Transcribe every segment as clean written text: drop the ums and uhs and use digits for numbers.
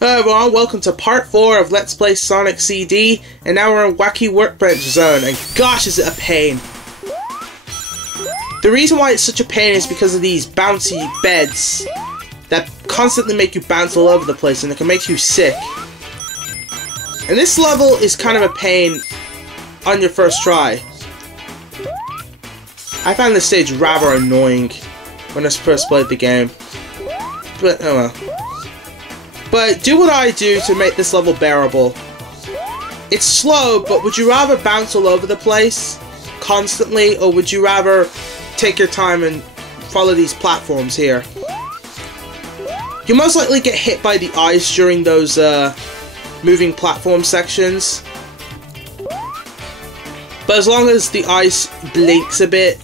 Hello everyone, welcome to part 4 of Let's Play Sonic CD, and now we're in Wacky Workbench Zone, and gosh is it a pain. The reason why it's such a pain is because of these bouncy beds that constantly make you bounce all over the place, and it can make you sick. And this level is kind of a pain on your first try. I found this stage rather annoying when I first played the game, but oh well. But do what I do to make this level bearable. It's slow, but would you rather bounce all over the place constantly, or would you rather take your time and follow these platforms here? You'll most likely get hit by the ice during those moving platform sections. But as long as the ice blinks a bit,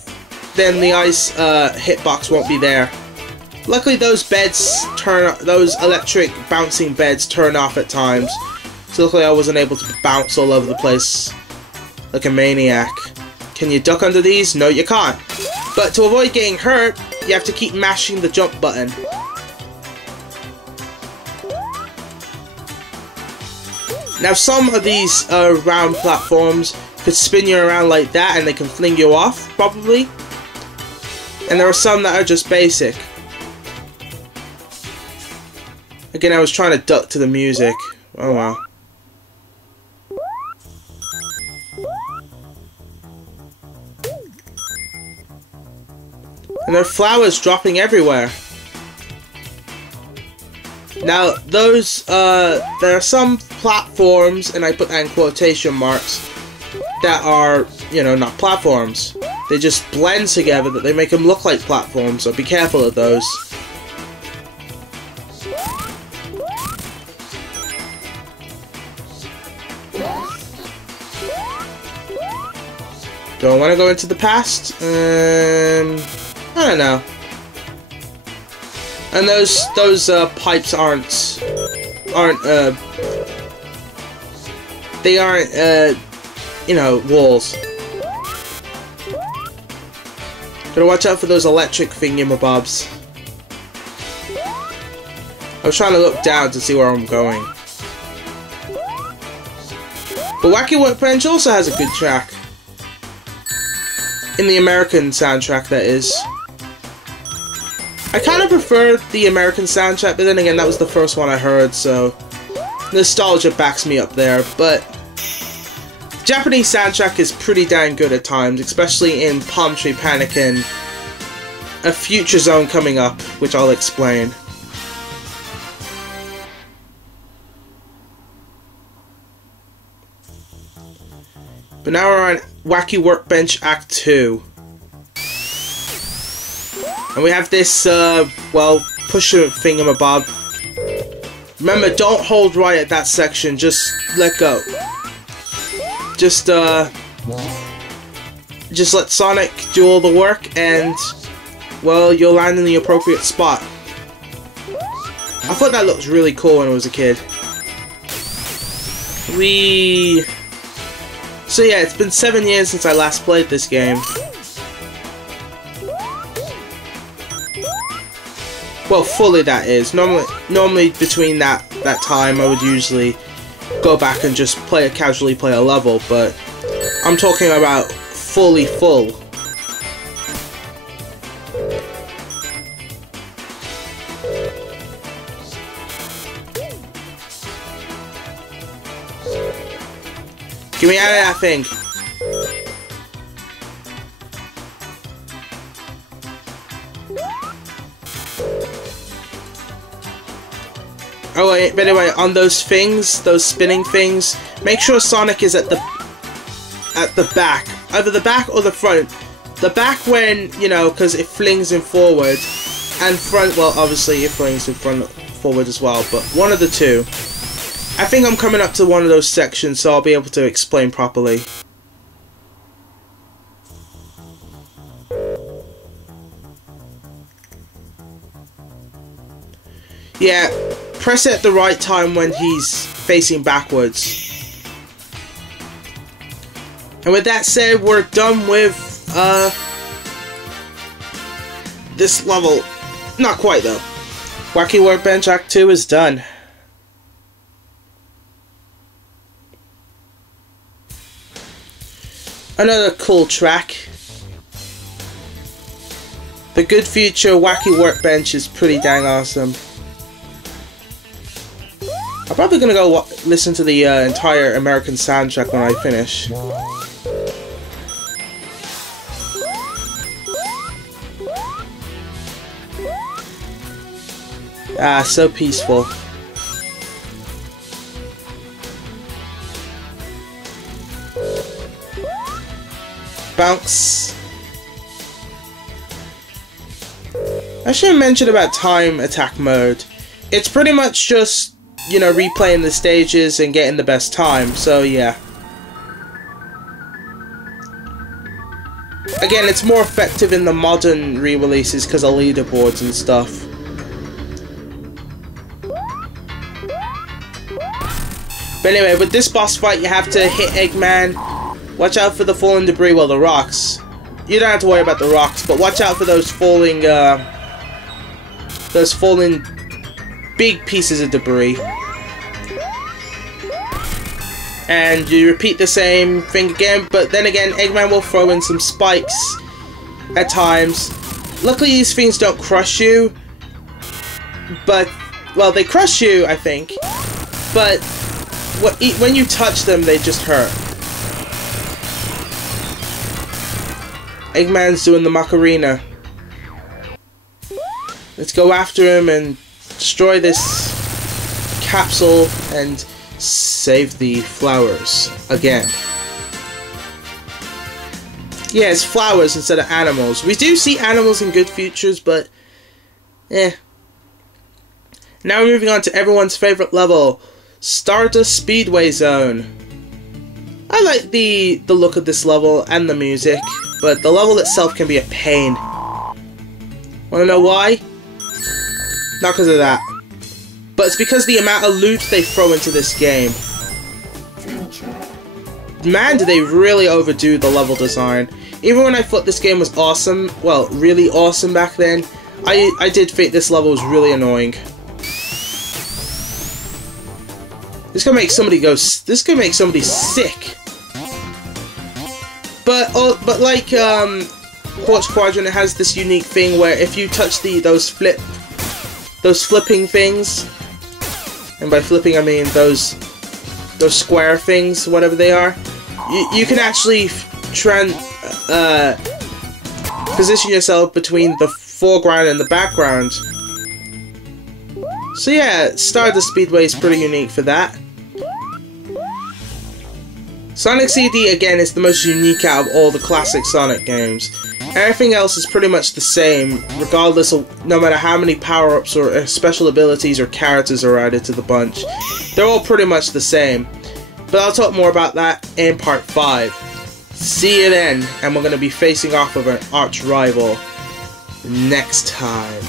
then the ice hitbox won't be there. Luckily those electric bouncing beds turn off at times, so luckily I wasn't able to bounce all over the place like a maniac. Can you duck under these? No, you can't. But to avoid getting hurt, you have to keep mashing the jump button. Now some of these round platforms could spin you around like that and they can fling you off, probably. And there are some that are just basic. Again, I was trying to duck to the music. Oh well. And there are flowers dropping everywhere. Now, those, there are some platforms, and I put that in quotation marks, that are, you know, not platforms. They just blend together, that they make them look like platforms, so be careful of those. Do I want to go into the past? I don't know. And those pipes aren't you know, walls. Gotta watch out for those electric thingamabobs. I was trying to look down to see where I'm going. But Wacky Workbench also has a good track. In the American soundtrack, that is. I kind of prefer the American soundtrack, but then again, that was the first one I heard, so nostalgia backs me up there. But the Japanese soundtrack is pretty dang good at times, especially in Palm Tree Panic and a future zone coming up, which I'll explain. But now we're on Wacky Workbench Act 2. And we have this, well, pusher thingamabob. Remember, don't hold right at that section, just let go. Just let Sonic do all the work, and, well, you'll land in the appropriate spot. I thought that looked really cool when I was a kid. So yeah, it's been 7 years since I last played this game. Well, fully that is. Normally between that time I would usually go back and just casually play a level, but I'm talking about fully full. Get me out of that thing. Oh wait, by the way, on those things, those spinning things, make sure Sonic is at the back. Either the back or the front. The back when, you know, because it flings him forward. And front, well, obviously it flings him forward as well, but one of the two. I think I'm coming up to one of those sections, so I'll be able to explain properly. Yeah, press it at the right time when he's facing backwards. And with that said, we're done with this level. Not quite though. Wacky Workbench Act 2 is done. Another cool track. The Good Future Wacky Workbench is pretty dang awesome. I'm probably gonna go listen to the entire American soundtrack when I finish. Ah, so peaceful. Bounce. I should mention about time attack mode. It's pretty much just, you know, replaying the stages and getting the best time, so yeah. Again, it's more effective in the modern re-releases because of leaderboards and stuff. But anyway, with this boss fight, you have to hit Eggman. Watch out for the falling debris, well, the rocks. You don't have to worry about the rocks, but watch out for those falling big pieces of debris. And you repeat the same thing again, but then again, Eggman will throw in some spikes at times. Luckily, these things don't crush you, but, well, they crush you, I think, but when you touch them, they just hurt. Eggman's doing the Macarena. Let's go after him and destroy this capsule and save the flowers again. Yeah, it's flowers instead of animals. We do see animals in Good Futures, but eh. Now we're moving on to everyone's favorite level, Stardust Speedway Zone. I like the look of this level and the music, but the level itself can be a pain. Wanna know why? Not because of that, but it's because the amount of loot they throw into this game. Man, do they really overdo the level design. Even when I thought this game was awesome, well, really awesome back then, I did think this level was really annoying. This could make somebody go. This could make somebody sick. But like Quartz Quadrant, it has this unique thing where if you touch those flipping things, and by flipping I mean those square things, whatever they are, you can actually position yourself between the foreground and the background. So yeah, Stardust Speedway is pretty unique for that. Sonic CD, again, is the most unique out of all the classic Sonic games. Everything else is pretty much the same, regardless of no matter how many power-ups or special abilities or characters are added to the bunch. They're all pretty much the same. But I'll talk more about that in part 5. See you then, and we're going to be facing off with an arch rival next time.